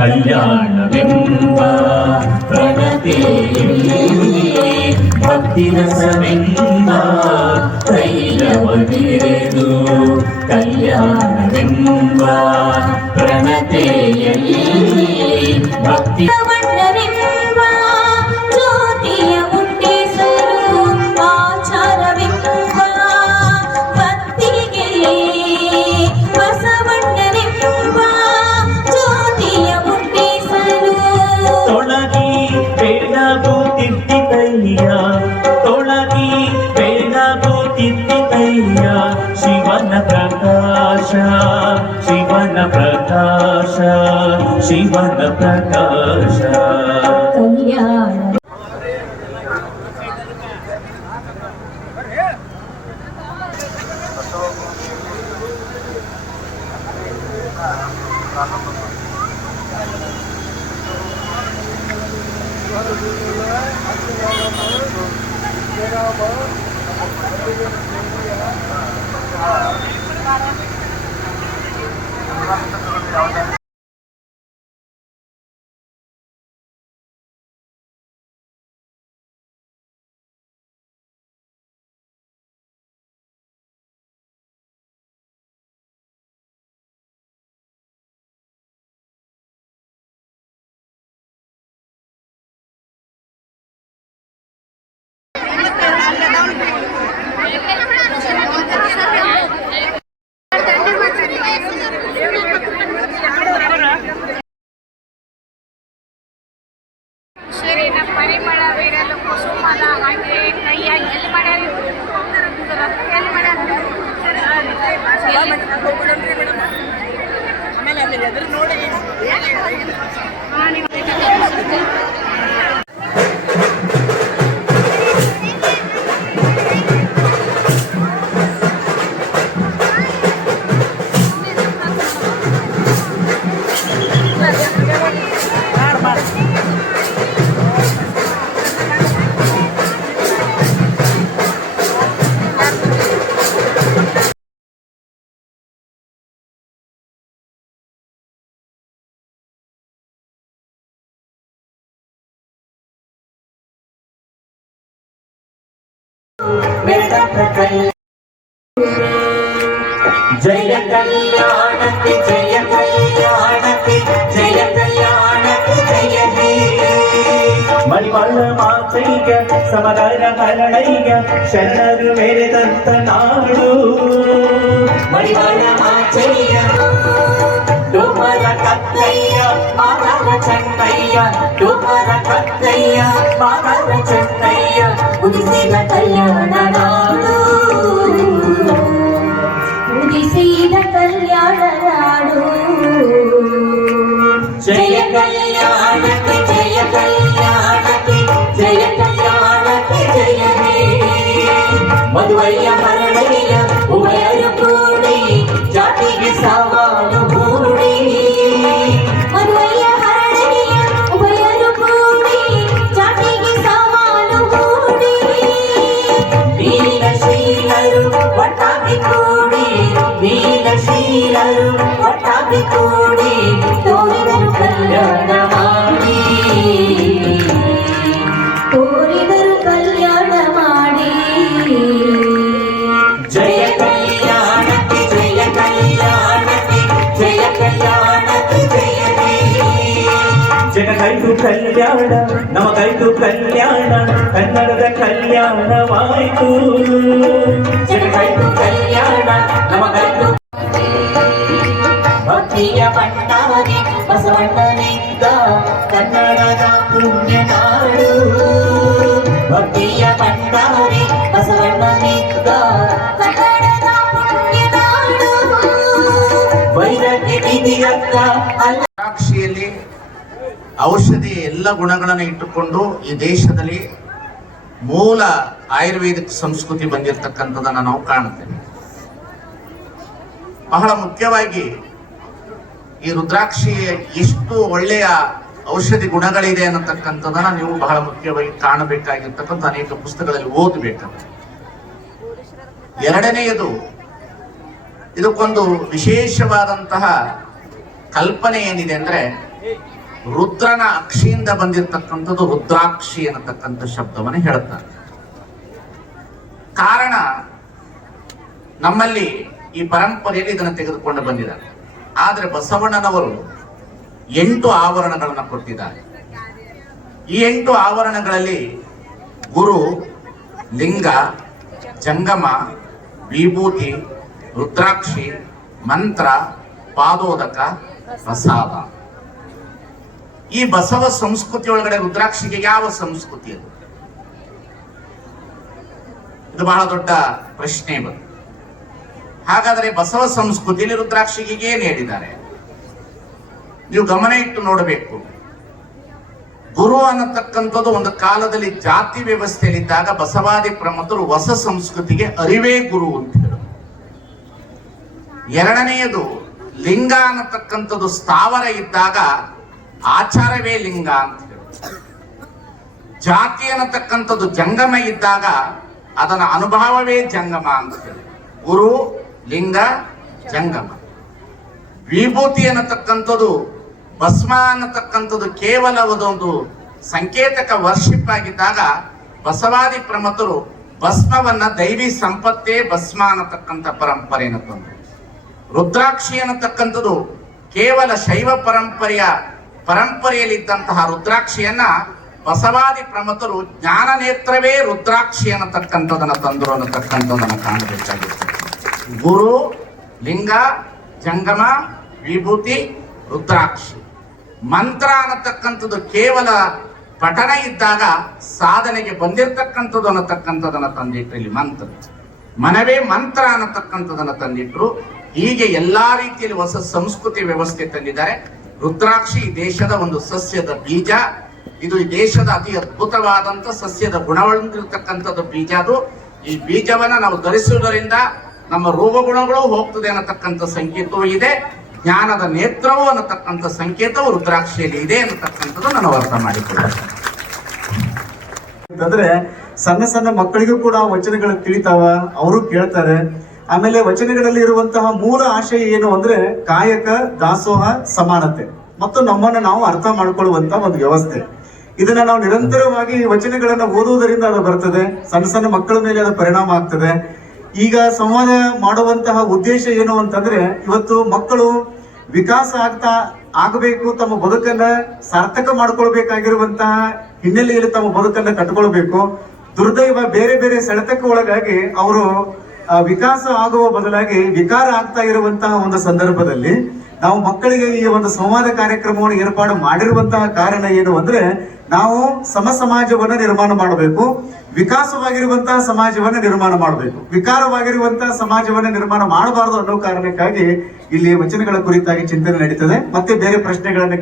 ಕಲ್ಯಾಣವೆಂಬ ಪ್ರಣತೆಯಲ್ಲಿ ಭಕ್ತಿ ರಸವೆಂಬ ತೈಲವಗಿರೆದು ಕಲ್ಯಾಣವೆಂಬ ಪ್ರಣತೆಯಲ್ಲಿ ಭಕ್ತಿ ಶಿವನ ಪ್ರಕಾಶ ಕಲ್ಯಾಣ ಶಿರಿನ ಪರಿಮಳ ಬೀರಲು ಕುಸುಮದ ಹಾಗೆ ಕೈಯಾಗಿ ಎಲ್ಲಿ ಮಾಡ್ಯಾರ ಎಲ್ಲಿ ಮಾಡ್ಯಾರ ನೋಡಿ ನೀವು ಜಯ జయ కళ్యాణకి జయ కళ్యాణకి జయ కళ్యాణకి జయ హే. మణిమల్ల మాచయ్య సమదర మరణయ్య శరణరు మెరదంత నాడు. మణిమల్ల మాచయ్య డుమర కత్తయ్య మాధవ చెన్నయ్య డుమర కత్తయ్య మాధవ చెన్నయ్య ఉదిసిన కళ్యాణ ಕೈತು ಕಲ್ಯಾಣ ನಮ ಕೈತು ಕಲ್ಯಾಣ, ಕನ್ನಡದ ಕಲ್ಯಾಣವಾಯಿತು. ಕಲ್ಯಾಣ, ನಮ್ಮ ಕೈತು ಭಕ್ತಿಯ ಭಂಡಾರಿ ಬಸವಣ್ಣನಿದ್ದ ಕನ್ನಡದ ಪುಣ್ಯ ನಾಡು. ಭಕ್ತಿಯ ಭಂಡಾರಿ ಬಸವಣ್ಣನಿದ್ದ ಕನ್ನಡದ ಪುಣ್ಯನಾಡು ವೈರಕ್ಕೆ ನಿಧಿಯಕ್ಕ ಅಲ್ಲ ಔಷಧಿ ಎಲ್ಲ ಗುಣಗಳನ್ನು ಇಟ್ಟುಕೊಂಡು ಈ ದೇಶದಲ್ಲಿ ಮೂಲ ಆಯುರ್ವೇದಿಕ್ ಸಂಸ್ಕೃತಿ ಬಂದಿರತಕ್ಕಂಥದ್ದನ್ನು ನಾವು ಕಾಣುತ್ತೇವೆ. ಬಹಳ ಮುಖ್ಯವಾಗಿ ಈ ರುದ್ರಾಕ್ಷಿ ಎಷ್ಟು ಒಳ್ಳೆಯ ಔಷಧಿ ಗುಣಗಳಿದೆ ಅನ್ನತಕ್ಕಂಥದನ್ನ ನೀವು ಬಹಳ ಮುಖ್ಯವಾಗಿ ಕಾಣಬೇಕಾಗಿರ್ತಕ್ಕಂಥ ಅನೇಕ ಪುಸ್ತಕಗಳಲ್ಲಿ ಓದಬೇಕು. ಎರಡನೆಯದು, ಇದಕ್ಕೊಂದು ವಿಶೇಷವಾದಂತಹ ಕಲ್ಪನೆ ಏನಿದೆ ಅಂದ್ರೆ ರುದ್ರನ ಅಕ್ಷಿಯಿಂದ ಬಂದಿರತಕ್ಕಂಥದ್ದು ರುದ್ರಾಕ್ಷಿ ಅನ್ನತಕ್ಕಂಥ ಶಬ್ದವನ್ನು ಹೇಳುತ್ತಾರೆ. ಕಾರಣ ನಮ್ಮಲ್ಲಿ ಈ ಪರಂಪರೆಯಲ್ಲಿ ಇದನ್ನು ತೆಗೆದುಕೊಂಡು ಬಂದಿದ್ದಾರೆ. ಆದರೆ ಬಸವಣ್ಣನವರು ಎಂಟು ಆವರಣಗಳನ್ನು ಕೊಟ್ಟಿದ್ದಾರೆ. ಈ ಎಂಟು ಆವರಣಗಳಲ್ಲಿ ಗುರು, ಲಿಂಗ, ಜಂಗಮ, ವಿಭೂತಿ, ರುದ್ರಾಕ್ಷಿ, ಮಂತ್ರ, ಪಾದೋದಕ, ಪ್ರಸಾದ. ಈ ಬಸವ ಸಂಸ್ಕೃತಿ ಒಳಗಡೆ ರುದ್ರಾಕ್ಷಿಗೆ ಯಾವ ಸಂಸ್ಕೃತಿ ಅದು? ಇದು ಬಹಳ ದೊಡ್ಡ ಪ್ರಶ್ನೆ ಬಂತು ಹಾಗಾದರೆ ಬಸವ ಸಂಸ್ಕೃತಿಯಲ್ಲಿ ರುದ್ರಾಕ್ಷಿಗೆ ಏನು ಹೇಳಿದ್ದಾರೆ? ನೀವು ಗಮನ ಇಟ್ಟು ನೋಡಬೇಕು. ಗುರು ಅನ್ನತಕ್ಕಂಥದ್ದು ಒಂದು ಕಾಲದಲ್ಲಿ ಜಾತಿ ವ್ಯವಸ್ಥೆಯಲ್ಲಿದ್ದಾಗ ಬಸವಾದಿ ಪ್ರಮುಖರು ಹೊಸ ಸಂಸ್ಕೃತಿಗೆ ಅರಿವೇ ಗುರು ಅಂತ ಹೇಳಿದರು ಎರಡನೆಯದು ಲಿಂಗ ಅನ್ನತಕ್ಕಂಥದ್ದು ಸ್ಥಾವರ ಇದ್ದಾಗ ಆಚಾರವೇ ಲಿಂಗ ಅಂತ ಹೇಳಿ. ಜಾತಿ ಅನ್ನತಕ್ಕಂಥದ್ದು ಜಂಗಮ ಇದ್ದಾಗ ಅದರ ಅನುಭವವೇ ಜಂಗಮ ಅಂತ ಹೇಳಿ. ಗುರು, ಲಿಂಗ, ಜಂಗಮ. ವಿಭೂತಿ ಅನ್ನತಕ್ಕಂಥದ್ದು, ಭಸ್ಮ ಅನ್ನತಕ್ಕಂಥದ್ದು ಕೇವಲ ಒಂದೊಂದು ಸಂಕೇತಕ ವರ್ಷಿಪ್ ಆಗಿದ್ದಾಗ ಬಸವಾದಿ ಪ್ರಮತರು ಭಸ್ಮವನ್ನ ದೈವಿ ಸಂಪತ್ತೇ ಭಸ್ಮ ಅನ್ನತಕ್ಕಂಥ ಪರಂಪರೆಯನ್ನು ತಂದರು. ರುದ್ರಾಕ್ಷಿ ಅನ್ನತಕ್ಕಂಥದ್ದು ಕೇವಲ ಶೈವ ಪರಂಪರೆಯ ಪರಂಪರೆಯಲ್ಲಿದ್ದಂತಹ ರುದ್ರಾಕ್ಷಿಯನ್ನ ಬಸವಾದಿ ಪ್ರಮತರು ಜ್ಞಾನ ನೇತ್ರವೇ ರುದ್ರಾಕ್ಷಿ ಅನ್ನತಕ್ಕಂಥದನ್ನ ತಂದರು ಅನ್ನತಕ್ಕಂಥದನ್ನ ಕಾಣಬೇಕಾಗಿತ್ತು. ಗುರು, ಲಿಂಗ, ಜಂಗಮ, ವಿಭೂತಿ, ರುದ್ರಾಕ್ಷಿ. ಮಂತ್ರ ಅನ್ನತಕ್ಕಂಥದ್ದು ಕೇವಲ ಪಠಣ ಇದ್ದಾಗ ಸಾಧನೆಗೆ ಬಂದಿರತಕ್ಕಂಥದ್ದು ಅನ್ನತಕ್ಕಂಥದನ್ನ ತಂದಿಟ್ರು ಇಲ್ಲಿ ಮಂತ್ರ ಮನವೇ ಮಂತ್ರ ಅನ್ನತಕ್ಕಂಥದನ್ನ ತಂದಿಟ್ರು. ಹೀಗೆ ಎಲ್ಲಾ ರೀತಿಯಲ್ಲಿ ಹೊಸ ಸಂಸ್ಕೃತಿ ವ್ಯವಸ್ಥೆ ತಂದಿದ್ದಾರೆ. ರುದ್ರಾಕ್ಷಿ ದೇಶದ ಒಂದು ಸಸ್ಯದ ಬೀಜ. ಇದು ದೇಶದ ಅತಿ ಅದ್ಭುತವಾದಂತ ಸಸ್ಯದ ಗುಣಗಳಿರ್ತಕ್ಕಂಥದ್ದು ಬೀಜ ಅದು. ಈ ಬೀಜವನ್ನ ನಾವು ಧರಿಸುವುದರಿಂದ ನಮ್ಮ ರೋಗಗುಣಗಳು ಹೋಗ್ತದೆ ಅನ್ನತಕ್ಕಂಥ ಸಂಕೇತವೂ ಇದೆ. ಜ್ಞಾನದ ನೇತ್ರವು ಅನ್ನತಕ್ಕಂಥ ಸಂಕೇತವು ರುದ್ರಾಕ್ಷಿಯಲ್ಲಿ ಇದೆ ಅನ್ನತಕ್ಕಂಥದ್ದು ನಾನು ಅರ್ಥ ಮಾಡಿಕೊಳ್ಳುತ್ತೇನೆ. ಸಣ್ಣ ಸಣ್ಣ ಮಕ್ಕಳಿಗೂ ಕೂಡ ವಚನಗಳು ತಿಳಿತಾವ, ಅವರು ಕೇಳ್ತಾರೆ ಆಮೇಲೆ ವಚನಗಳಲ್ಲಿ ಇರುವಂತಹ ಮೂಲ ಆಶಯ ಏನು ಅಂದ್ರೆ ಕಾಯಕ, ದಾಸೋಹ, ಸಮಾನತೆ. ಮತ್ತು ನಮ್ಮನ್ನ ನಾವು ಅರ್ಥ ಮಾಡಿಕೊಳ್ಳುವಂತ ಒಂದು ವ್ಯವಸ್ಥೆ. ಇದನ್ನ ನಾವು ನಿರಂತರವಾಗಿ ವಚನಗಳನ್ನ ಓದುವುದರಿಂದ ಅದು ಬರ್ತದೆ. ಸಣ್ಣ ಸಣ್ಣ ಮಕ್ಕಳ ಮೇಲೆ ಅದು ಪರಿಣಾಮ ಆಗ್ತದೆ. ಈಗ ಸಂವಾದ ಮಾಡುವಂತಹ ಉದ್ದೇಶ ಏನು ಅಂತಂದ್ರೆ, ಇವತ್ತು ಮಕ್ಕಳು ವಿಕಾಸ ಆಗ್ತಾ ಆಗಬೇಕು, ತಮ್ಮ ಬದುಕನ್ನ ಸಾರ್ಥಕ ಮಾಡ್ಕೊಳ್ಬೇಕಾಗಿರುವಂತಹ ಹಿನ್ನೆಲೆಯಲ್ಲಿ ತಮ್ಮ ಬದುಕನ್ನ ಕಟ್ಕೊಳ್ಬೇಕು. ದುರ್ದೈವ ಬೇರೆ ಬೇರೆ ಸೆಳೆತಕ್ಕೆ ಒಳಗಾಗಿ ಅವರು ವಿಕಾಸ ಆಗುವ ಬದಲಾಗಿ ವಿಕಾರ ಆಗ್ತಾ ಇರುವಂತಹ ಒಂದು ಸಂದರ್ಭದಲ್ಲಿ ನಾವು ಮಕ್ಕಳಿಗೆ ಈ ಒಂದು ಸಂವಾದ ಕಾರ್ಯಕ್ರಮವನ್ನು ಏರ್ಪಾಡು ಮಾಡಿರುವಂತಹ ಕಾರಣ ಏನು ಅಂದ್ರೆ ನಾವು ಸಮ ಸಮಾಜವನ್ನು ನಿರ್ಮಾಣ ಮಾಡಬೇಕು, ವಿಕಾಸವಾಗಿರುವಂತಹ ಸಮಾಜವನ್ನು ನಿರ್ಮಾಣ ಮಾಡಬೇಕು. ವಿಕಾರವಾಗಿರುವಂತಹ ಸಮಾಜವನ್ನು ನಿರ್ಮಾಣ ಮಾಡಬಾರದು ಅನ್ನೋ ಕಾರಣಕ್ಕಾಗಿ ಇಲ್ಲಿ ವಚನಗಳ ಕುರಿತಾಗಿ ಚಿಂತನೆ ನಡೀತದೆ. ಮತ್ತೆ ಬೇರೆ ಪ್ರಶ್ನೆಗಳನ್ನ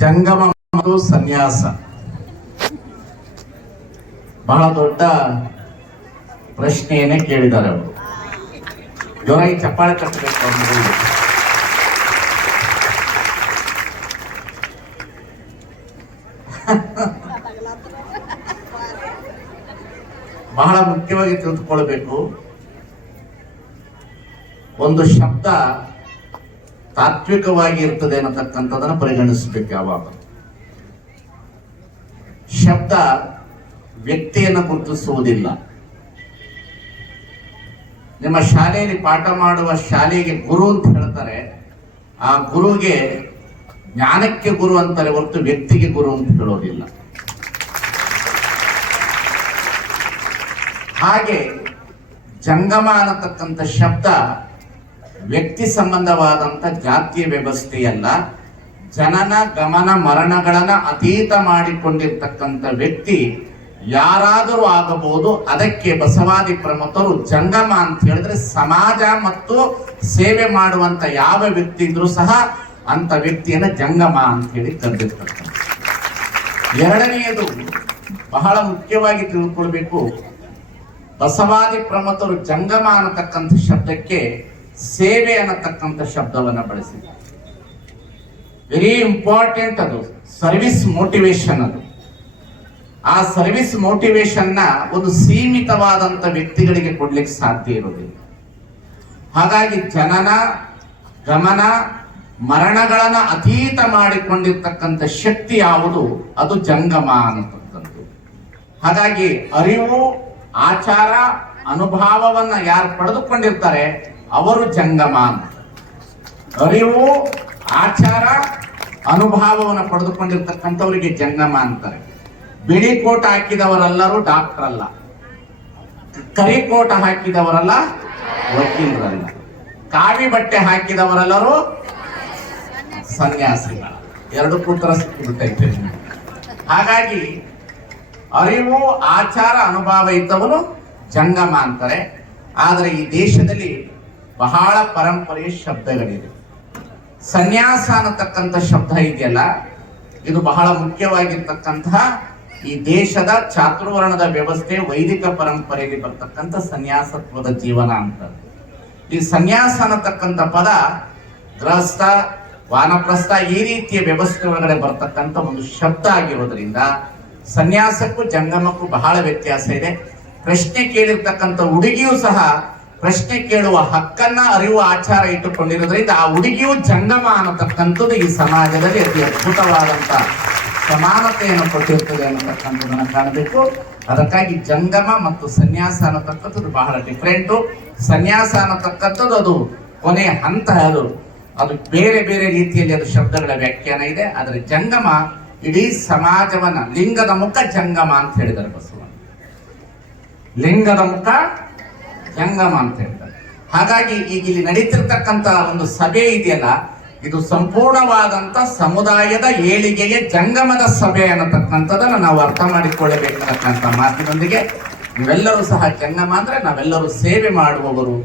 ಜಂಗಮ ಮತ್ತು ಸನ್ಯಾಸ. ಬಹಳ ದೊಡ್ಡ ಪ್ರಶ್ನೆಯನ್ನೇ ಕೇಳಿದ್ದಾರೆ ಅವರು. ಜೋರಾಗಿ ಚಪ್ಪಾಳೆ ಕಟ್ಟಬೇಕು ಬಹಳ ಮುಖ್ಯವಾಗಿ ತಿಳಿದುಕೊಳ್ಬೇಕು. ಒಂದು ಶಬ್ದ ತಾತ್ವಿಕವಾಗಿ ಇರ್ತದೆ ಅನ್ನತಕ್ಕಂಥದನ್ನ ಪರಿಗಣಿಸಬೇಕು ಯಾವಾಗ? ಶಬ್ದ ವ್ಯಕ್ತಿಯನ್ನು ಗುರುತಿಸುವುದಿಲ್ಲ. ನಿಮ್ಮ ಶಾಲೆಯಲ್ಲಿ ಪಾಠ ಮಾಡುವ ಶಾಲೆಗೆ ಗುರು ಅಂತ ಹೇಳ್ತಾರೆ. ಆ ಗುರುಗೆ ಜ್ಞಾನಕ್ಕೆ ಗುರು ಅಂತಾರೆ ಹೊರತು ವ್ಯಕ್ತಿಗೆ ಗುರು ಅಂತ ಹೇಳೋದಿಲ್ಲ. ಹಾಗೆ ಜಂಗಮ ಅನ್ನತಕ್ಕಂಥ ಶಬ್ದ ವ್ಯಕ್ತಿ ಸಂಬಂಧವಾದಂತ ಜಾತಿಯ ವ್ಯವಸ್ಥೆಯಲ್ಲ ಜನನ, ಗಮನ, ಮರಣಗಳನ್ನ ಅತೀತ ಮಾಡಿಕೊಂಡಿರ್ತಕ್ಕಂಥ ವ್ಯಕ್ತಿ ಯಾರಾದರೂ ಆಗಬಹುದು, ಅದಕ್ಕೆ ಬಸವಾದಿ ಪ್ರಮುಖರು ಜಂಗಮ ಅಂತ ಹೇಳಿದ್ರೆ ಸಮಾಜ ಮತ್ತು ಸೇವೆ ಮಾಡುವಂತ ಯಾವ ವ್ಯಕ್ತಿ ಇದ್ರೂ ಸಹ ಅಂತ ವ್ಯಕ್ತಿಯನ್ನ ಜಂಗಮ ಅಂತ ಹೇಳಿ ಕರೆದಿರ್ತಕ್ಕಂಥ. ಎರಡನೆಯದು ಬಹಳ ಮುಖ್ಯವಾಗಿ ತಿಳ್ಕೊಳ್ಬೇಕು. ಬಸವಾದಿ ಪ್ರಮುಖರು ಜಂಗಮ ಅನ್ನತಕ್ಕಂಥ ಶಬ್ದಕ್ಕೆ ಸೇವೆ ಅನ್ನತಕ್ಕಂಥ ಶಬ್ದವನ್ನ ಬಳಸಿದ್ದಾರೆ ವೆರಿ ಇಂಪಾರ್ಟೆಂಟ್ ಅದು. ಸರ್ವಿಸ್ ಮೋಟಿವೇಶನ್ ಅದು. ಆ ಸರ್ವಿಸ್ ಮೋಟಿವೇಶನ್ನ ಒಂದು ಸೀಮಿತವಾದಂತ ವ್ಯಕ್ತಿಗಳಿಗೆ ಕೊಡ್ಲಿಕ್ಕೆ ಸಾಧ್ಯ ಇರೋದಿಲ್ಲ. ಹಾಗಾಗಿ ಜನನ, ಗಮನ, ಮರಣಗಳನ್ನ ಅತೀತ ಮಾಡಿಕೊಂಡಿರ್ತಕ್ಕಂಥ ಶಕ್ತಿ ಯಾವುದು? ಅದು ಜಂಗಮ ಅನ್ನತಕ್ಕಂಥದ್ದು. ಹಾಗಾಗಿ ಅರಿವು, ಆಚಾರ, ಅನುಭವವನ್ನ ಯಾರು ಪಡೆದುಕೊಂಡಿರ್ತಾರೆ ಅವರು ಜಂಗಮ ಅಂತ ಅರಿವು, ಆಚಾರ, ಅನುಭವವನ್ನು ಪಡೆದುಕೊಂಡಿರ್ತಕ್ಕಂಥವರಿಗೆ ಜಂಗಮ ಅಂತಾರೆ. ಬಿಳಿ ಕೋಟ್ ಹಾಕಿದವರೆಲ್ಲರೂ ಡಾಕ್ಟರ್ ಅಲ್ಲ. ಕರಿ ಕೋಟ ಹಾಕಿದವರಲ್ಲ, ವಕೀಲರಲ್ಲ. ಕಾವಿ ಬಟ್ಟೆ ಹಾಕಿದವರೆಲ್ಲರೂ ಸನ್ಯಾಸಿಗಳ. ಎರಡು ಪುತ್ರ ಸಿಕ್ಕಿಬಿಟ್ಟೈತೆ ಹಾಗಾಗಿ ಅರಿವು, ಆಚಾರ, ಅನುಭವ ಇದ್ದವನು ಜಂಗಮ ಅಂತಾರೆ. ಆದರೆ ಈ ದೇಶದಲ್ಲಿ ಬಹಳ ಪರಂಪರೆಯ ಶಬ್ದಗಳಿದೆ. ಸನ್ಯಾಸ ಅನ್ನತಕ್ಕಂಥ ಶಬ್ದ ಇದೆಯಲ್ಲ, ಇದು ಬಹಳ ಮುಖ್ಯವಾಗಿರ್ತಕ್ಕಂತಹ ಈ ದೇಶದ ಚಾತುರ್ವರ್ಣದ ವ್ಯವಸ್ಥೆ ವೈದಿಕ ಪರಂಪರೆಯಲ್ಲಿ ಬರ್ತಕ್ಕಂಥ ಸನ್ಯಾಸತ್ವದ ಜೀವನ ಅಂತ. ಈ ಸನ್ಯಾಸ ಅನ್ನತಕ್ಕಂಥ ಪದ ಗೃಹಸ್ಥ ವಾನಪ್ರಸ್ಥ ಈ ರೀತಿಯ ವ್ಯವಸ್ಥೆ ಒಳಗಡೆ ಬರ್ತಕ್ಕಂಥ ಒಂದು ಶಬ್ದ ಆಗಿರೋದ್ರಿಂದ ಸನ್ಯಾಸಕ್ಕೂ ಜಂಗಮಕ್ಕೂ ಬಹಳ ವ್ಯತ್ಯಾಸ ಇದೆ. ಪ್ರಶ್ನೆ ಕೇಳಿರ್ತಕ್ಕಂಥ ಹುಡುಗಿಯೂ ಸಹ ಪ್ರಶ್ನೆ ಕೇಳುವ ಹಕ್ಕನ್ನ ಅರಿವು ಆಚಾರ ಇಟ್ಟುಕೊಂಡಿರೋದ್ರಿಂದ ಆ ಹುಡುಗಿಯು ಜಂಗಮ ಅನ್ನತಕ್ಕಂಥದ್ದು ಈ ಸಮಾಜದಲ್ಲಿ ಅತಿ ಅದ್ಭುತವಾದಂತ ಸಮಾನತೆಯನ್ನು ಕೊಟ್ಟಿರ್ತದೆ ಅನ್ನತಕ್ಕಂಥದ್ದನ್ನು ಕಾಣಬೇಕು. ಅದಕ್ಕಾಗಿ ಜಂಗಮ ಮತ್ತು ಸನ್ಯಾಸ ಅನ್ನತಕ್ಕಂಥದ್ದು ಬಹಳ ಡಿಫ್ರೆಂಟು ಸನ್ಯಾಸ ಅನ್ನತಕ್ಕಂಥದ್ದು ಅದು ಕೊನೆಯ ಹಂತ ಅದು. ಅದು ಬೇರೆ ಬೇರೆ ರೀತಿಯಲ್ಲಿ ಅದು ಶಬ್ದಗಳ ವ್ಯಾಖ್ಯಾನ ಇದೆ. ಆದರೆ ಜಂಗಮ ಇಡೀ ಸಮಾಜವನ್ನ ಲಿಂಗದ ಮುಖ ಜಂಗಮ ಅಂತ ಹೇಳಿದ್ದಾರೆ ಬಸವ ಲಿಂಗದ ಮುಖ ಜಂಗಮ ಅಂತ ಹೇಳ್ತಾರೆ. ಹಾಗಾಗಿ ಈಗ ಇಲ್ಲಿ ನಡೀತಿರ್ತಕ್ಕಂತ ಒಂದು ಸಭೆ ಇದೆಯಲ್ಲ, ಇದು ಸಂಪೂರ್ಣವಾದಂತ ಸಮುದಾಯದ ಏಳಿಗೆಗೆ ಜಂಗಮದ ಸಭೆ ಅನ್ನತಕ್ಕಂಥದ್ದನ್ನು ನಾವು ಅರ್ಥ ಮಾಡಿಕೊಳ್ಳಬೇಕನ್ನತಕ್ಕಂಥ ಮಾತಿನೊಂದಿಗೆ ನೀವೆಲ್ಲರೂ ಸಹ ಜಂಗಮ ಅಂದ್ರೆ ನಾವೆಲ್ಲರೂ ಸೇವೆ ಮಾಡುವವರು,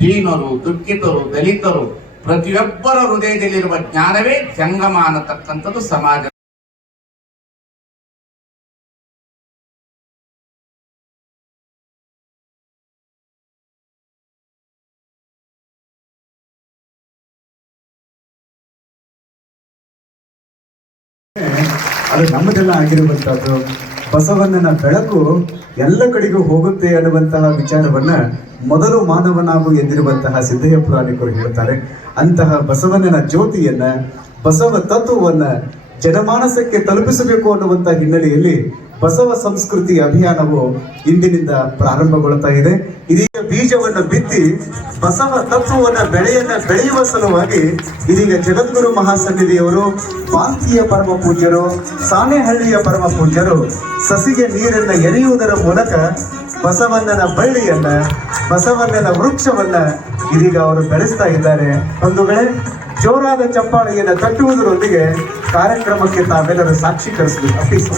ದೀನರು, ದುಃಖಿತರು, ದಲಿತರು, ಪ್ರತಿಯೊಬ್ಬರ ಹೃದಯದಲ್ಲಿರುವ ಜ್ಞಾನವೇ ಜಂಗಮ ಅನ್ನತಕ್ಕಂಥದ್ದು ಸಮಾಜ ಅದು ನಮ್ಮದೆಲ್ಲ ಆಗಿರುವಂತಹದ್ದು ಬಸವಣ್ಣನ ಬೆಳಕು ಎಲ್ಲ ಕಡೆಗೂ ಹೋಗುತ್ತೆ ಅನ್ನುವಂತಹ ವಿಚಾರವನ್ನ ಮೊದಲು ಮಾನವನಾಗು ಎಂದಿರುವಂತಹ ಸಿದ್ದಯ್ಯ ಪುರಾಣಿಕರು ಹೇಳುತ್ತಾರೆ. ಅಂತಹ ಬಸವಣ್ಣನ ಜ್ಯೋತಿಯನ್ನ, ಬಸವ ತತ್ವವನ್ನ ಜನಮಾನಸಕ್ಕೆ ತಲುಪಿಸಬೇಕು ಅನ್ನುವಂಥ ಹಿನ್ನೆಲೆಯಲ್ಲಿ ಬಸವ ಸಂಸ್ಕೃತಿ ಅಭಿಯಾನವು ಇಂದಿನಿಂದ ಪ್ರಾರಂಭಗೊಳ್ತಾ ಇದೆ. ಇದೀಗ ಬೀಜವನ್ನು ಬಿತ್ತಿ ಬಸವ ತತ್ವವನ್ನು ಬೆಳೆಯನ್ನ ಬೆಳೆಯುವ ಸಲುವಾಗಿ ಇದೀಗ ಜಗದ್ಗುರು ಮಹಾಸನ್ನಿಧಿಯವರು ಪಾಂತಿಯ ಪರಮ ಪೂಜ್ಯರು, ಸಾಣೆಹಳ್ಳಿಯ ಪರಮ ಪೂಜ್ಯರು ಸಸಿಗೆ ನೀರನ್ನ ಎರೆಯುವುದರ ಮೂಲಕ ಬಸವಣ್ಣನ ಬಳ್ಳಿಯನ್ನ, ಬಸವಣ್ಣನ ವೃಕ್ಷವನ್ನ ಇದೀಗ ಅವರು ಬೆಳೆಸ್ತಾ ಇದ್ದಾರೆ. ಒಂದು ವೇಳೆ ಜೋರಾದ ಚಪ್ಪಾಳೆಯನ್ನು ತಟ್ಟುವುದರೊಂದಿಗೆ ಕಾರ್ಯಕ್ರಮಕ್ಕೆ ತಾವೆಲ್ಲರೂ ಸಾಕ್ಷೀಕರಿಸಬೇಕು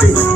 Thank you.